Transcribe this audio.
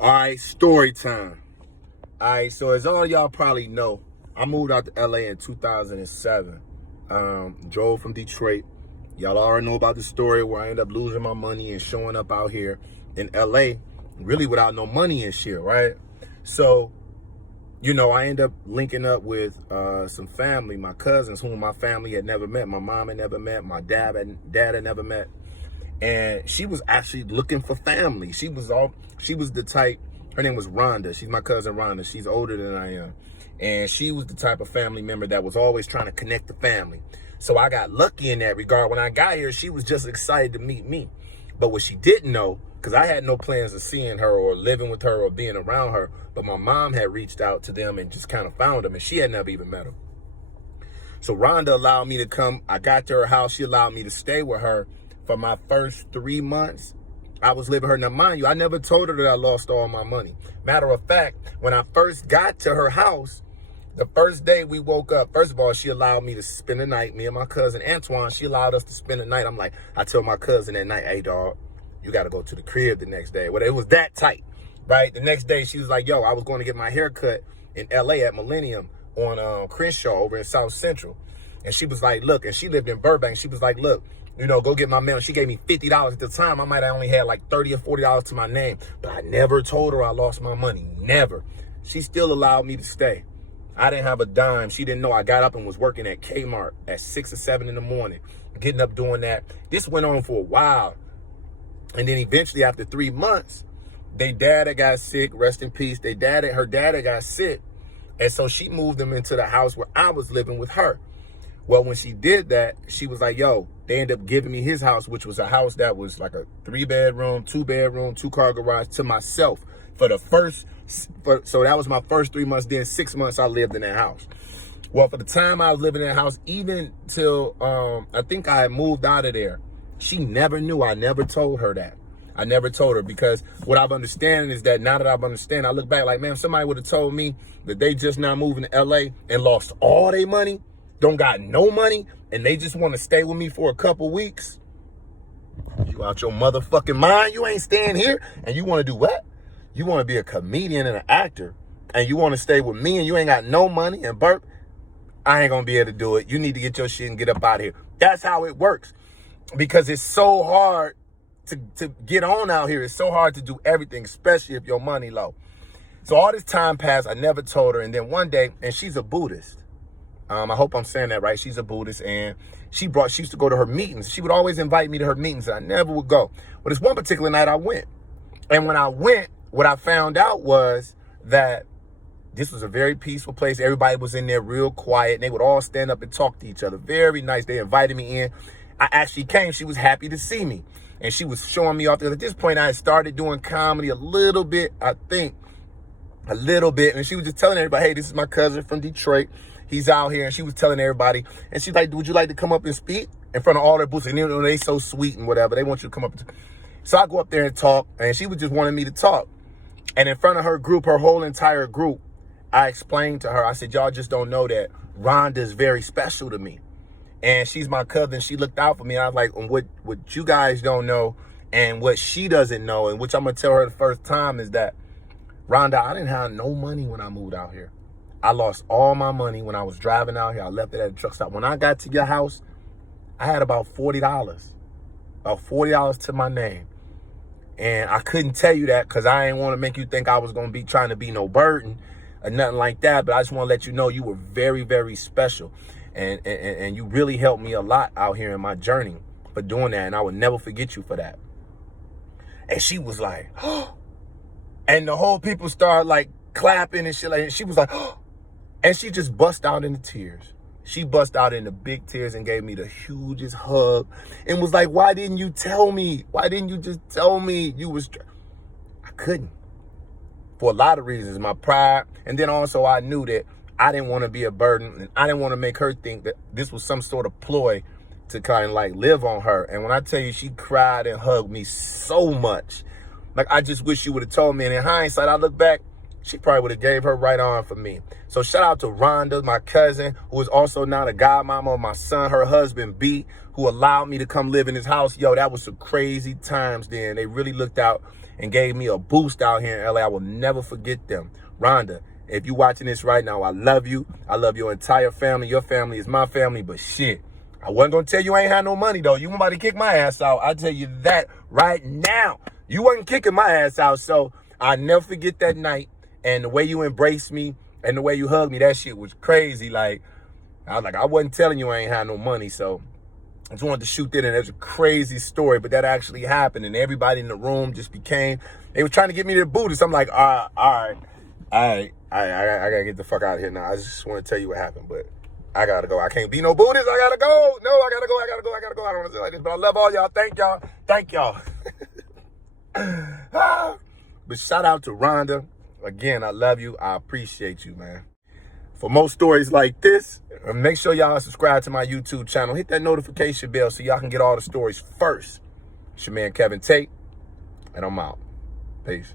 All right, story time. All right, so as all y'all probably know, I moved out to LA in 2007. Drove from Detroit. Y'all already know about the story where I ended up losing my money and showing up out here in LA really without no money and shit, right? So, I ended up linking up with some family, my cousins, whom my family had never met. My mom had never met. My dad had never met. And she was actually looking for family. She was the type, her name was Rhonda. She's my cousin Rhonda. She's older than I am. And she was the type of family member that was always trying to connect the family. So I got lucky in that regard. When I got here, she was just excited to meet me. But what she didn't know, because I had no plans of seeing her or living with her or being around her, but my mom had reached out to them and just kind of found them, and she had never even met them. So Rhonda allowed me to come. I got to her house. She allowed me to stay with her for my first 3 months. I was living her. Now, mind you, I never told her that I lost all my money. Matter of fact, when I first got to her house, the first day we woke up, first of all, she allowed me to spend the night. Me and my cousin Antoine, she allowed us to spend the night. I told my cousin that night, hey, dog, you got to go to the crib the next day. Well, it was that tight, right? The next day, she was like, yo, I was going to get my hair cut in LA at Millennium on Crenshaw over in South Central. And she was like, look, and she lived in Burbank. She was like, look, go get my mail. She gave me $50 at the time. I might have only had like $30 or $40 to my name, but I never told her I lost my money. Never. She still allowed me to stay. I didn't have a dime. She didn't know I got up and was working at Kmart at 6 or 7 in the morning, getting up doing that. This went on for a while. And then eventually after 3 months, their dad had got sick, rest in peace. Her dad had got sick. And so she moved them into the house where I was living with her. Well, when she did that, she was like, yo, they ended up giving me his house, which was a house that was like a 3-bedroom, 2-bedroom, 2-car garage to myself so that was my first 3 months. Then 6 months I lived in that house. Well, for the time I was living in that house, even till I think I had moved out of there, she never knew. I never told her that. I never told her, because what I've understanding is that now that I've understand, I look back like, man, if somebody would have told me that they just now moving to LA and lost all their money, don't got no money, and they just want to stay with me for a couple weeks, you out your motherfucking mind. You ain't staying here. And you want to do what? You want to be a comedian and an actor, and you want to stay with me, and you ain't got no money, and Burp, I ain't going to be able to do it. You need to get your shit and get up out of here. That's how it works, because it's so hard to get on out here. It's so hard to do everything, especially if your money low. So all this time passed. I never told her. And then one day, and she's a Buddhist. I hope I'm saying that right. She's a Buddhist, and she used to go to her meetings. She would always invite me to her meetings, and I never would go. But this one particular night I went. And when I went, what I found out was that this was a very peaceful place. Everybody was in there real quiet, and they would all stand up and talk to each other. Very nice. They invited me in. I actually came. She was happy to see me, and she was showing me off. At this point, I had started doing comedy a little bit, I think. A little bit. And she was just telling everybody, hey, this is my cousin from Detroit. He's out here. And she was telling everybody. And she's like, would you like to come up and speak in front of all their booths? And they so sweet and whatever. They want you to come up. So I go up there and talk. And she was just wanting me to talk. And in front of her group, her whole entire group, I explained to her. I said, y'all just don't know that Rhonda is very special to me. And she's my cousin. She looked out for me. I was like, what you guys don't know and what she doesn't know, and which I'm going to tell her the first time, is that, Rhonda, I didn't have no money when I moved out here. I lost all my money when I was driving out here. I left it at a truck stop. When I got to your house, I had about $40. About $40 to my name. And I couldn't tell you that because I didn't want to make you think I was going to be trying to be no burden or nothing like that. But I just want to let you know you were very, very special. And you really helped me a lot out here in my journey for doing that. And I would never forget you for that. And she was like, oh. And the whole people started like clapping and shit. And she was like, oh. And she just bust out into tears. She bust out into big tears and gave me the hugest hug and was like, why didn't you tell me? Why didn't you just tell me you was... I couldn't. For a lot of reasons. My pride. And then also I knew that I didn't want to be a burden. And I didn't want to make her think that this was some sort of ploy to kind of like live on her. And when I tell you, she cried and hugged me so much. Like, I just wish you would have told me. And in hindsight, I look back, she probably would have gave her right arm for me. So shout out to Rhonda, my cousin, who is also now the godmama of my son, her husband, B, who allowed me to come live in his house. Yo, that was some crazy times then. They really looked out and gave me a boost out here in LA. I will never forget them. Rhonda, if you watching this right now, I love you. I love your entire family. Your family is my family, but shit, I wasn't going to tell you I ain't had no money, though. You about to kick my ass out. I'll tell you that right now. You wasn't kicking my ass out, so I'll never forget that night. And the way you embraced me and the way you hugged me, that shit was crazy. Like, I was like, I wasn't telling you I ain't had no money, so I just wanted to shoot that in. It was a crazy story, but that actually happened, and everybody in the room just became, they were trying to get me to Buddhist. I'm like, all right, I gotta get the fuck out of here now. I just want to tell you what happened, but I gotta go. I can't be no Buddhist. I gotta go. No, I gotta go. I don't want to say like this, but I love all y'all. Thank y'all. But shout out to Rhonda. Again, I love you. I appreciate you, man. For more stories like this, make sure y'all subscribe to my YouTube channel. Hit that notification bell so y'all can get all the stories first. It's your man, Kevin Tate, and I'm out. Peace.